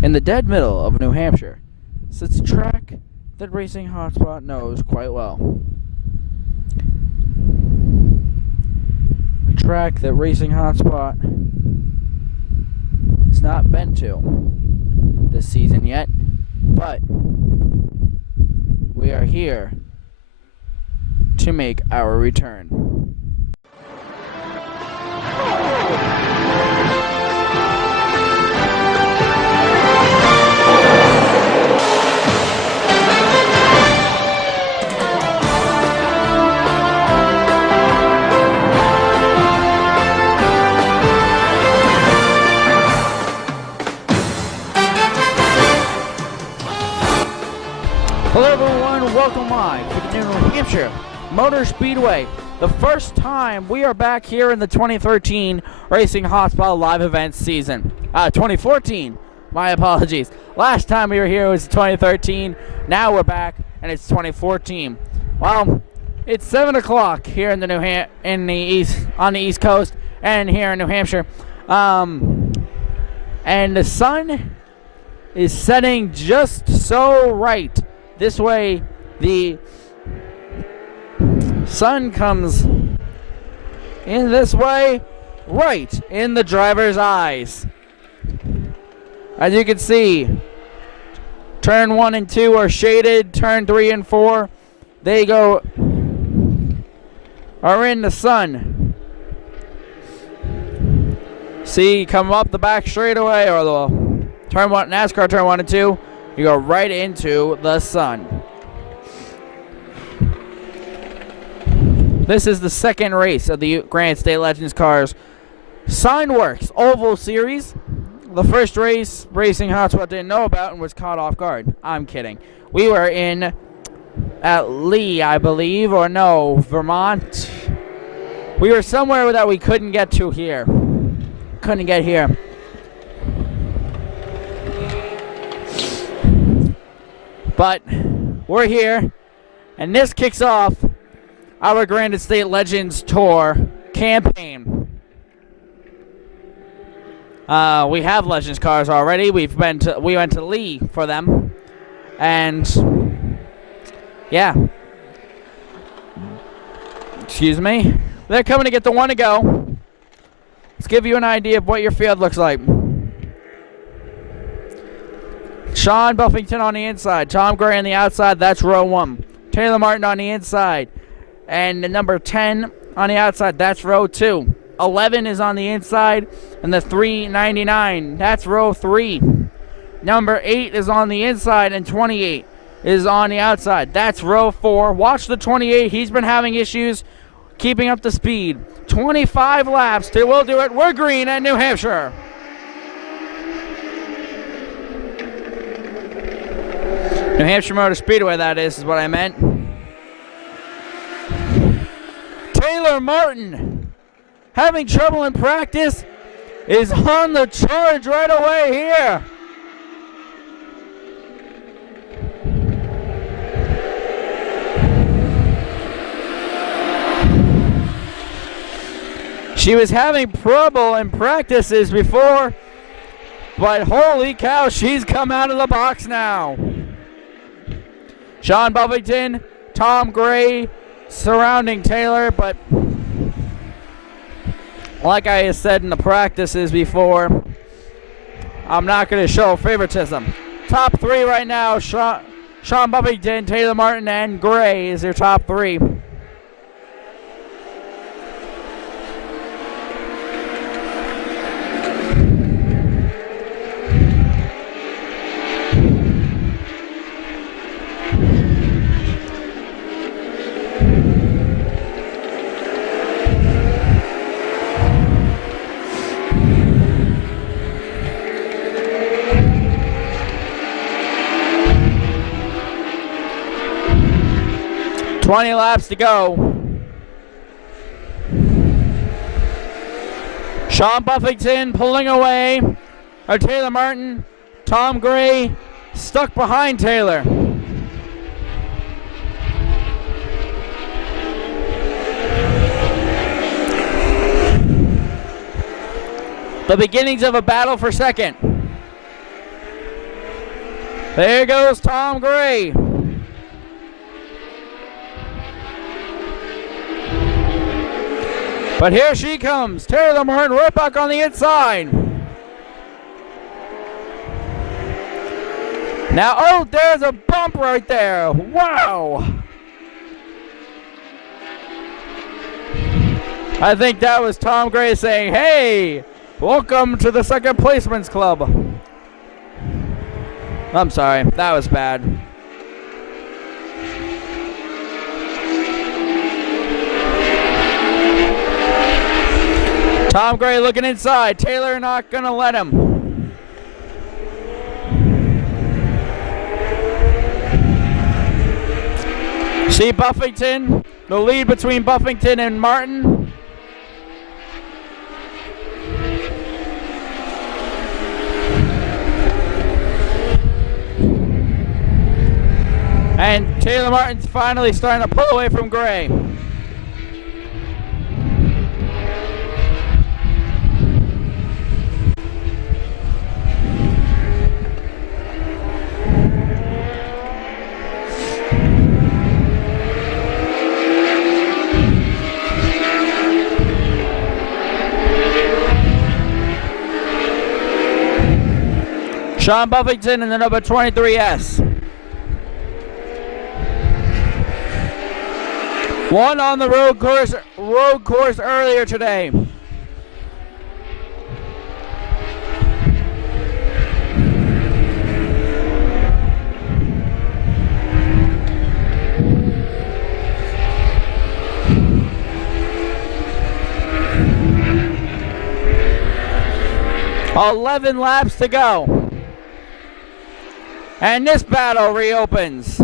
In the dead middle of New Hampshire sits a track that Racing Hotspot knows quite well. A track that Racing Hotspot has not been to this season yet, but we are here to make our return. Hello everyone, welcome live to the New Hampshire Motor Speedway. The first time we are back here in the 2013 Racing Hotspot live event season. 2014, my apologies. Last time we were here was 2013, now we're back and it's 2014. Well, it's 7 o'clock here in the on the East Coast and here in New Hampshire. And the sun is setting just so right. This way, the sun comes in this way, right in the driver's eyes. As you can see, turn 1 and 2 are shaded, turn 3 and 4, are in the sun. See, come up the back straightaway, or the NASCAR turn 1 and 2, you go right into the sun. This is the second race of the Grand State Legends Cars Signworks Oval Series. The first race Racing Hotspot didn't know about and was caught off guard. I'm kidding. We were at Lee, I believe, or no, Vermont. We were somewhere that we couldn't get to here. Couldn't get here. But we're here, and this kicks off our Grand State Legends Tour campaign. We have Legends cars already. We went to Lee for them, and yeah. Excuse me. They're coming to get the one to go. Let's give you an idea of what your field looks like. Sean Buffington on the inside. Tom Gray on the outside. That's row 1. Taylor Martin on the inside. And the number 10 on the outside. That's row 2. 11 is on the inside. And the 399. That's row 3. Number 8 is on the inside. And 28 is on the outside. That's row 4. Watch the 28. He's been having issues keeping up the speed. 25 laps. They will do it. We're green at New Hampshire. New Hampshire Motor Speedway, that is what I meant. Taylor Martin, having trouble in practice, is on the charge right away here. She was having trouble in practices before, but holy cow, she's come out of the box now. Sean Buffington, Tom Gray surrounding Taylor, but like I said in the practices before, I'm not going to show favoritism. Top 3 right now, Sean Buffington, Taylor Martin, and Gray is your top 3. $20 laps to go. Sean Buffington pulling away. Or Taylor Martin. Tom Gray stuck behind Taylor. The beginnings of a battle for second. There goes Tom Gray. But here she comes, Taylor Martin right back on the inside. Now, oh, there's a bump right there. Wow. I think that was Tom Gray saying, hey, welcome to the second placements club. I'm sorry, that was bad. Tom Gray looking inside. Taylor not gonna let him. See Buffington, the lead between Buffington and Martin. And Taylor Martin's finally starting to pull away from Gray. Sean Buffington in the number 23S. One on the road course earlier today. $11 laps to go. And this battle reopens.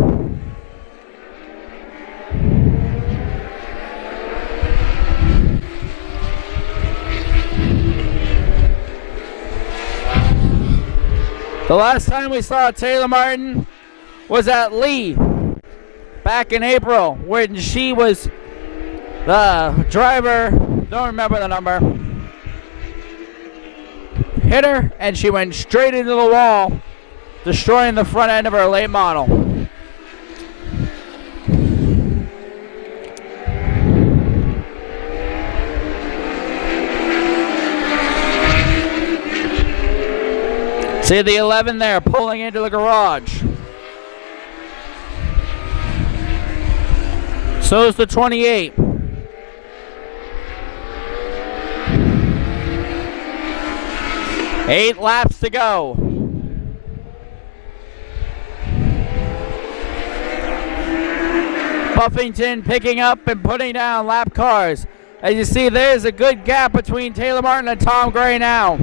The last time we saw Taylor Martin was at Lee back in April when she was the driver, don't remember the number, hit her and she went straight into the wall, destroying the front end of her late model. See the 11 there pulling into the garage. So is the 28. Eight laps to go. Buffington picking up and putting down lap cars. As you see, there's a good gap between Taylor Martin and Tom Gray now.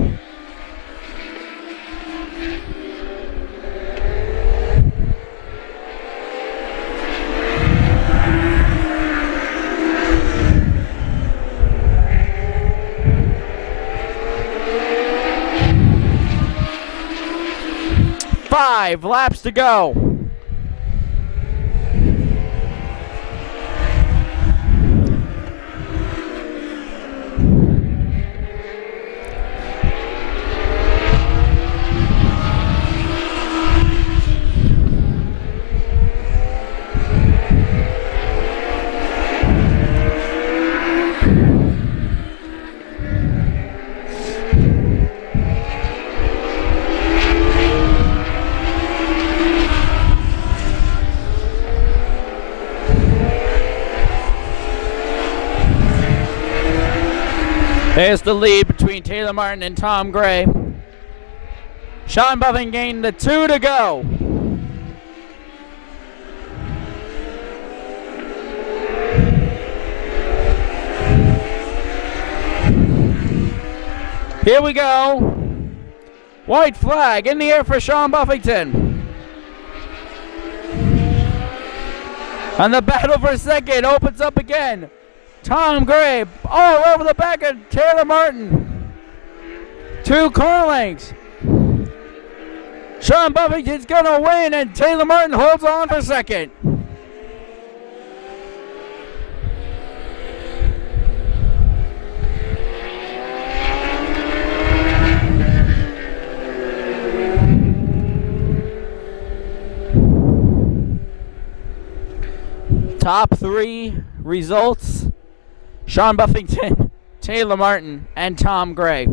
Five laps to go. There's the lead between Taylor Martin and Tom Gray. Sean Buffington gained the 2 to go. Here we go. White flag in the air for Sean Buffington. And the battle for second opens up again. Tom Gray all over the back of Taylor Martin. 2 car lengths. Sean Buffington's gonna win and Taylor Martin holds on for second. Top 3 results: Sean Buffington, Taylor Martin, and Tom Gray.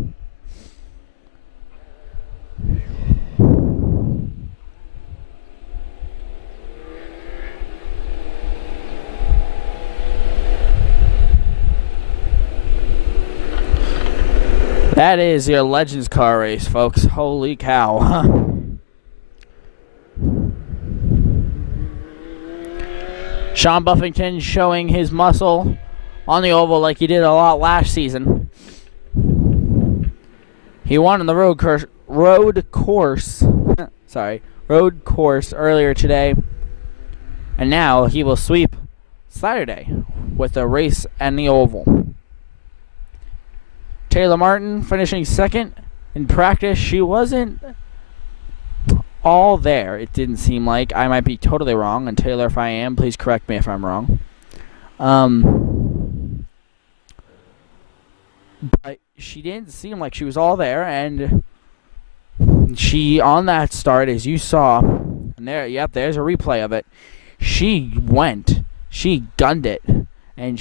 That is your Legends car race, folks. Holy cow. Sean Buffington showing his muscle on the oval like he did a lot last season. He won on the road course earlier today. And now he will sweep Saturday with a race and the oval. Taylor Martin finishing second in practice. She wasn't all there, it didn't seem like. I might be totally wrong, and Taylor, if I am, please correct me if I'm wrong. But she didn't seem like she was all there, and she, on that start, as you saw, and there's a replay of it, she gunned it, and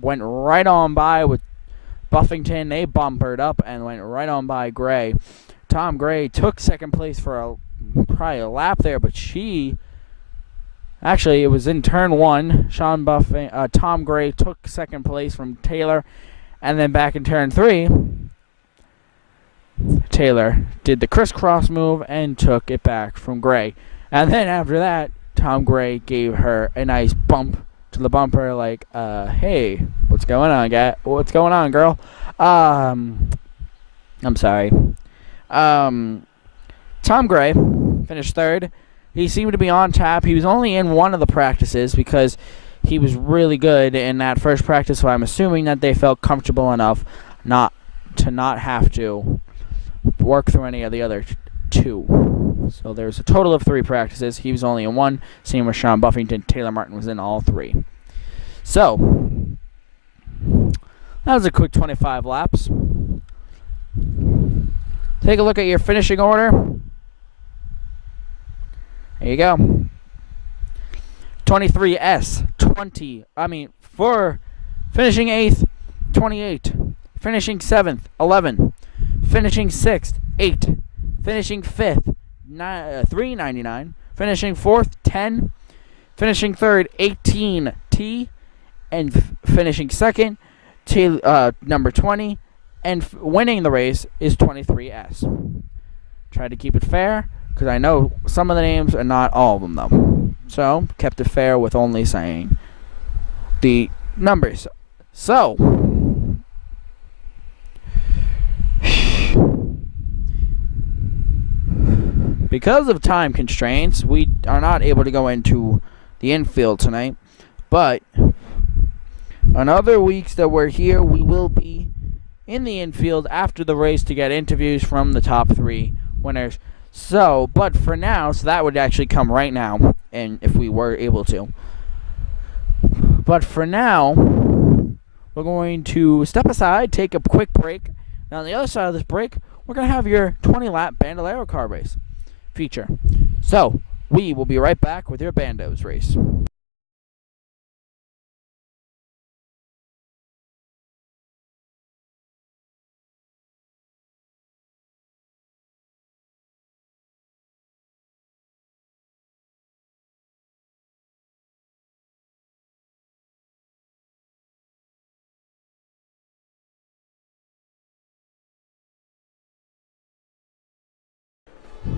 went right on by with Buffington. They bumpered up and went right on by Gray. Tom Gray took second place for probably a lap there, but it was in turn 1. Tom Gray took second place from Taylor, and then back in turn 3, Taylor did the crisscross move and took it back from Gray. And then after that, Tom Gray gave her a nice bump to the bumper, like, hey, what's going on, guy? What's going on, girl? I'm sorry. Tom Gray finished third. He seemed to be on tap. He was only in one of the practices because he was really good in that first practice, so I'm assuming that they felt comfortable enough not have to work through any of the other 2. So there's a total of 3 practices. He was only in 1. Same with Sean Buffington. Taylor Martin was in all 3. So that was a quick 25 laps. Take a look at your finishing order. There you go. 23S, for finishing 8th, 28. Finishing 7th, 11. Finishing 6th, 8. Finishing 5th, 399. Finishing 4th, 10. Finishing 3rd, 18 T. And finishing 2nd, number 20. And winning the race is 23S. Tried to keep it fair, because I know some of the names are not all of them, though. So, kept it fair with only saying the numbers. So, because of time constraints, we are not able to go into the infield tonight. But on other weeks that we're here, we will be in the infield after the race to get interviews from the top 3 winners. So, but for now, so that would actually come right now, and if we were able to. But for now, we're going to step aside, take a quick break. Now, on the other side of this break, we're going to have your 20-lap Bandolero car race feature. So, we will be right back with your Bandos race.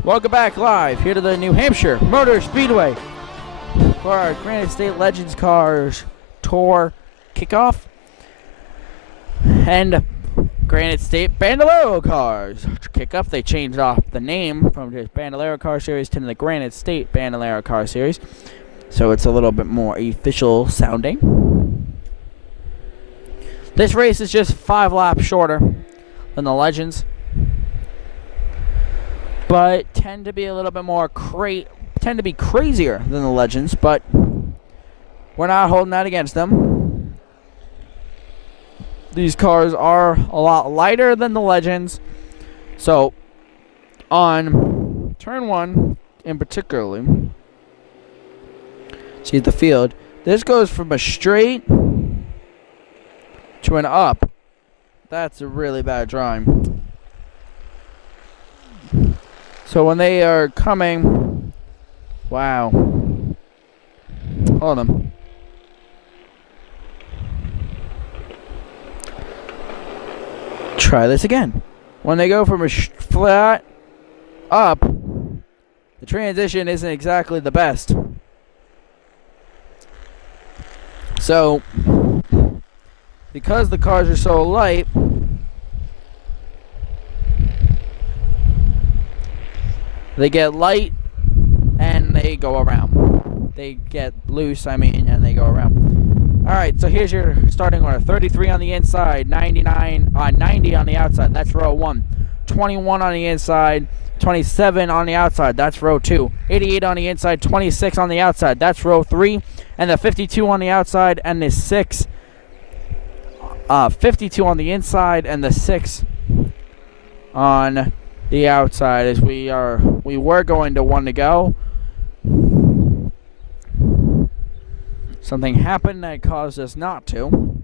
Welcome back live here to the New Hampshire Motor Speedway for our Granite State Legends Cars Tour kickoff and Granite State Bandolero Cars kickoff. They changed off the name from the Bandolero Car Series to the Granite State Bandolero Car Series, so it's a little bit more official sounding. This race is just 5 laps shorter than the Legends, but tend to be a little bit more tend to be crazier than the Legends, but we're not holding that against them. These cars are a lot lighter than the Legends. So on turn 1 in particularly, see the field, This goes from a straight to an up. That's a really bad drawing. So when they are coming, wow. Hold on. Try this again. When they go from a flat up, the transition isn't exactly the best. So, because the cars are so light, they get light and they go around. They get loose, and they go around. Alright, so here's your starting order. 33 on the inside, 90 on the outside. That's row 1. 21 on the inside, 27 on the outside. That's row 2. 88 on the inside, 26 on the outside. That's row 3. And the 52 on the outside and the 6. 52 on the inside and the 6 on the outside. As we were going to 1 to go. Something happened that caused us not to.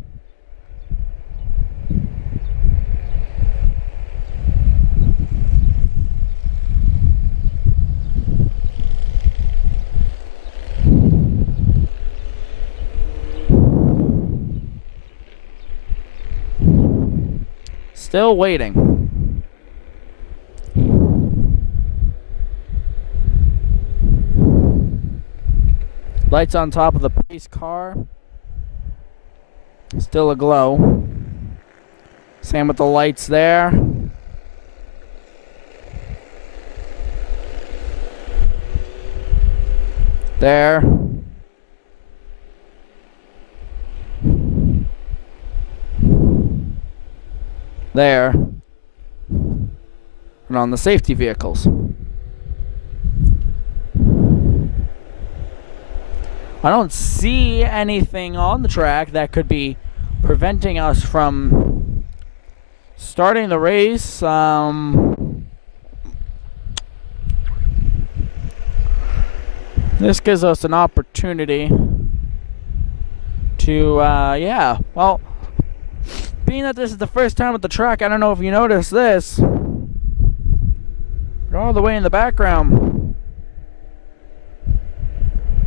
Still waiting. Lights on top of the pace car. Still aglow. Same with the lights there. There. There. And on the safety vehicles. I don't see anything on the track that could be preventing us from starting the race. This gives us an opportunity to, well, being that this is the first time at the track, I don't know if you noticed this, but all the way in the background,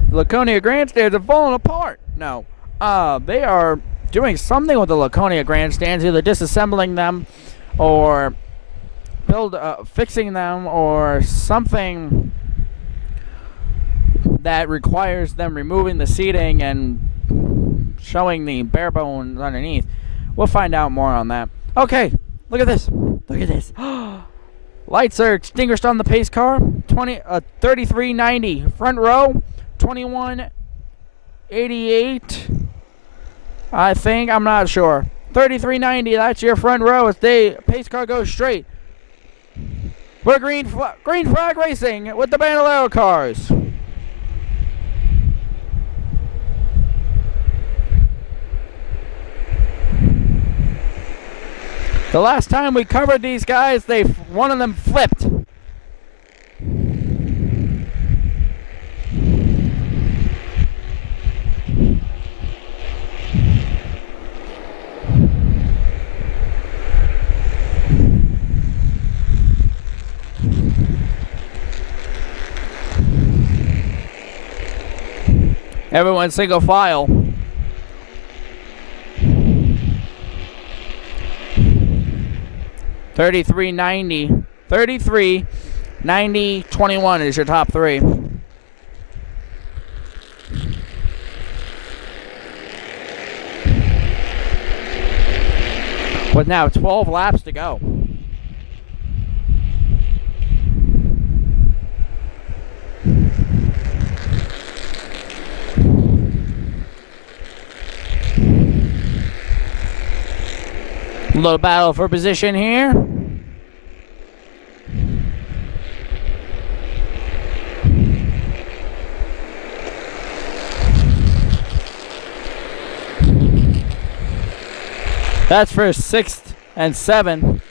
the Laconia grandstands are falling apart. No, they are doing something with the Laconia grandstands, either disassembling them or fixing them, or something that requires them removing the seating and showing the bare bones underneath. We'll find out more on that. Okay, look at this. Look at this. Lights are extinguished on the pace car. 3390 front row. 2188. I think, I'm not sure. 3390. That's your front row. As the pace car goes straight. We're green flag racing with the Bandolero cars. The last time we covered these guys, one of them flipped. Everyone single file. $33.90, $33, $90, $21 is your top three. With now 12 laps to go. A little battle for position here. That's for 6th and 7th.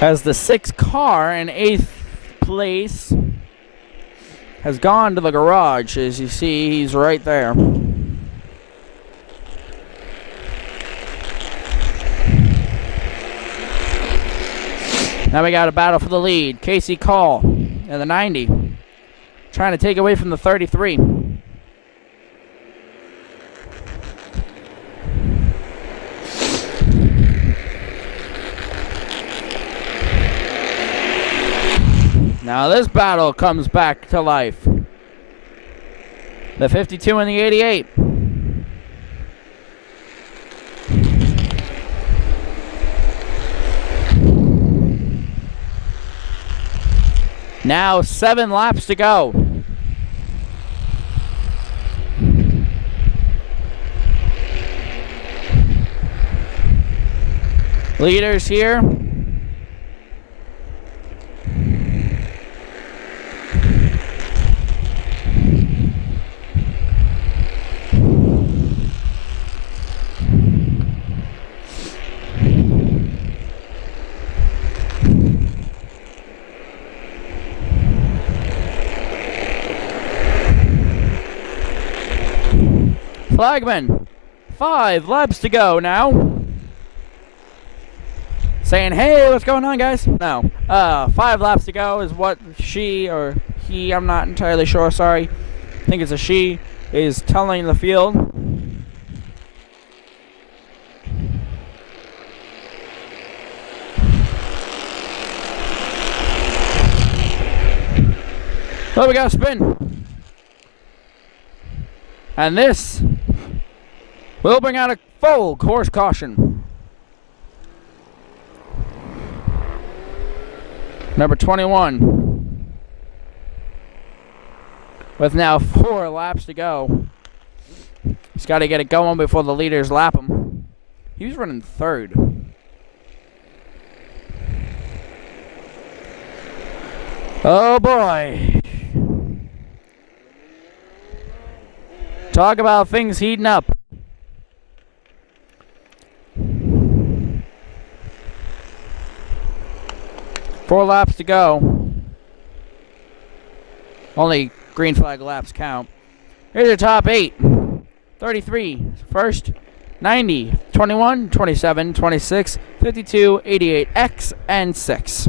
As the 6th car in 8th place has gone to the garage. As you see, he's right there. Now we got a battle for the lead. Casey Call in the 90. Trying to take away from the 33. Now this battle comes back to life. The 52 and the 88. Now 7 laps to go. Leaders here. Flagman, 5 laps to go now. Saying, hey, what's going on, guys? No. 5 laps to go is what she or he, I'm not entirely sure, sorry. I think it's a she, is telling the field. So we got a spin. And this will bring out a full course caution. Number 21. With now 4 laps to go. He's got to get it going before the leaders lap him. He was running 3rd. Oh boy. Talk about things heating up. Four laps to go. Only green flag laps count. Here's your top 8. 33, first, 90, 21, 27, 26, 52, 88, X, and 6.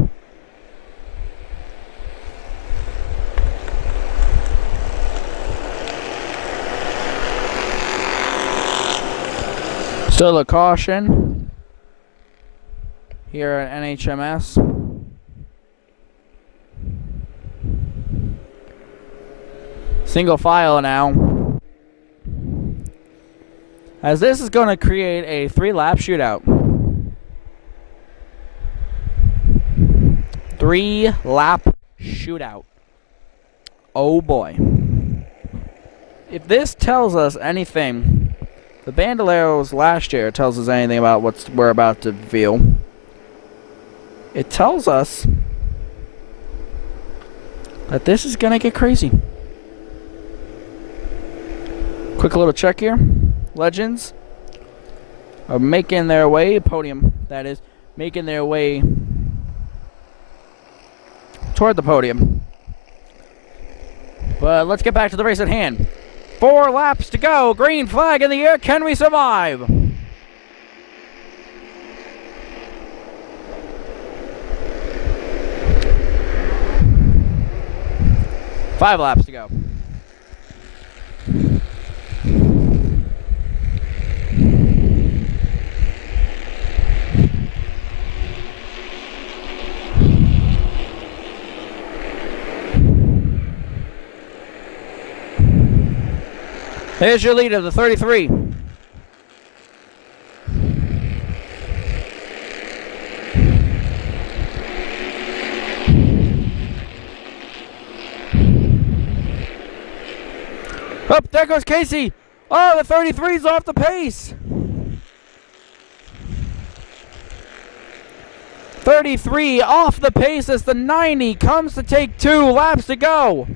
Still a caution here at NHMS. Single file now. As this is going to create a 3-lap shootout. 3-lap shootout. Oh boy. If this tells us anything, the Bandoleros last year tells us anything about what we're about to feel, it tells us that this is going to get crazy. Quick little check here. Legends are making their way, podium that is, making their way toward the podium. But let's get back to the race at hand. 4 laps to go. Green flag in the air. Can we survive? Five laps to go. Here's your leader, the 33. Oh, there goes Casey. Oh, the 33's off the pace. 33 off the pace as the 90 comes to take 2 laps to go.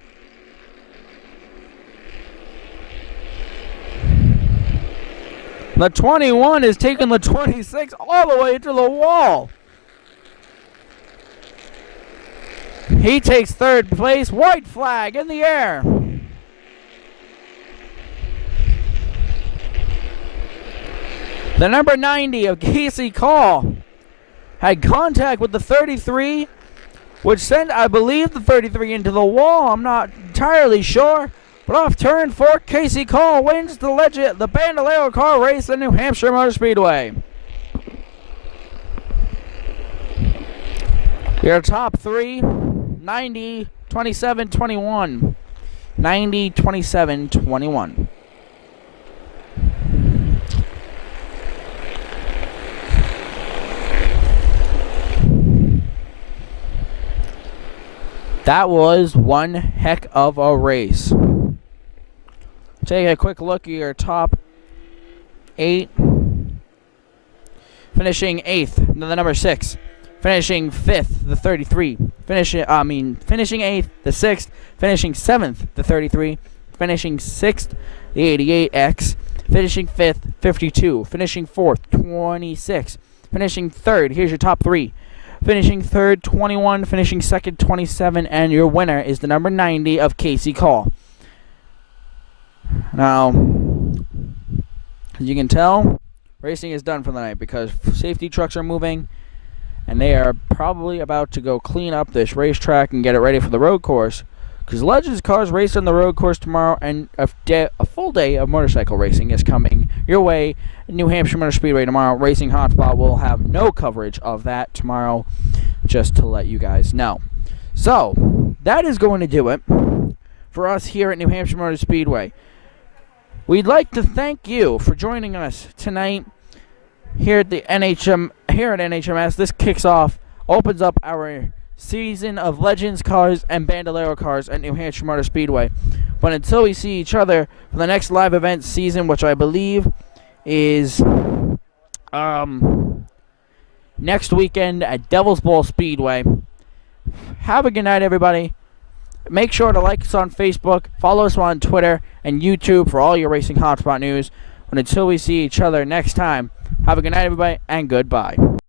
The 21 is taking the 26 all the way to the wall. He takes third place. White flag in the air. The number 90 of Casey Call had contact with the 33, which sent, I believe, the 33 into the wall. I'm not entirely sure. But off turn 4, Casey Call wins the Bandolero car race at New Hampshire Motor Speedway. Your top three, 90, 27, 21. 90, 27, 21. That was one heck of a race. Take a quick look at your top 8. Finishing 8th, the number 6. Finishing 5th, the 33. Finishing 8th, the 6th. Finishing 7th, the 33. Finishing 6th, the 88X. Finishing 5th, 52. Finishing 4th, 26. Finishing 3rd, here's your top 3. Finishing 3rd, 21. Finishing 2nd, 27. And your winner is the number 90 of Casey Call. Now, as you can tell, racing is done for the night because safety trucks are moving. And they are probably about to go clean up this racetrack and get it ready for the road course. Because Legends cars race on the road course tomorrow, and a full day of motorcycle racing is coming your way. New Hampshire Motor Speedway tomorrow. Racing Hotspot will have no coverage of that tomorrow, just to let you guys know. So, that is going to do it for us here at New Hampshire Motor Speedway. We'd like to thank you for joining us tonight here at the NHMS. This kicks off, opens up our season of Legends cars and Bandolero cars at New Hampshire Motor Speedway. But until we see each other for the next live event season, which I believe is next weekend at Devil's Bowl Speedway, have a good night, everybody. Make sure to like us on Facebook, follow us on Twitter and YouTube for all your Racing Hotspot news. But until we see each other next time, have a good night, everybody, and goodbye.